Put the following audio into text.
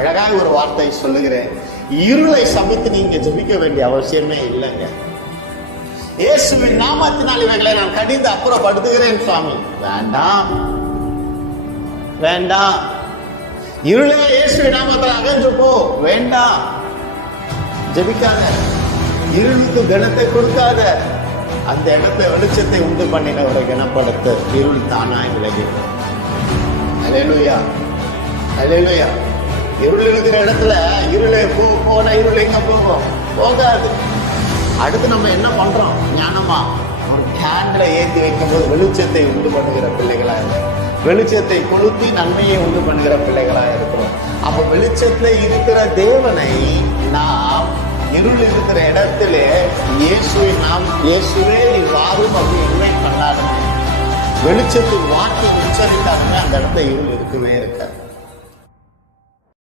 அழகாக ஒரு வார்த்தை சொல்லுகிறேன். இருளை சமைத்து நீங்க ஜெபிக்க வேண்டிய அவசியமே இல்லைங்க. இயேசுவின் நாமத்தினால் இவைகளை நான் கடிந்து அப்புறப்படுத்துகிறேன் சுவாமி. வேண்டாம் வேண்டாம். இருளே இயேசுவின் நாமத்தில் அகன்று போ. வேண்டாம், ஜெபிக்காத. இருளுக்கு கனத்தை கொடுக்காத. அந்த இடத்தை வெளிச்சத்தை உண்டு பண்ணினவரை கனப்படுத்த இருள் தானாய் விலகிடும். அல்லேலூயா, அல்லேலூயா. இருள் இருக்கிற இடத்துல இருளே போன இருள் எங்க போகும்? போகாது. அடுத்து நம்ம என்ன பண்றோம்? ஞானமா ஒரு கேண்டிலை ஏற்றி வைக்கும்போது வெளிச்சத்தை உண்டு பண்ணுகிற பிள்ளைகளா இருக்கும். வெளிச்சத்தை கொளுத்தி நன்மையை உண்டு பண்ணுகிற பிள்ளைகளா இருக்கிறோம். அப்ப வெளிச்சத்துல இருக்கிற தேவனை நாம் இருள் இருக்கிற இடத்திலே இயேசுவே நீ வாரும் அப்படின்னு பண்ணாலுமே, வெளிச்சத்தின் வார்த்தை உச்சரித்தாலுமே அந்த இடத்துல இருள் இருக்குமே இருக்காது.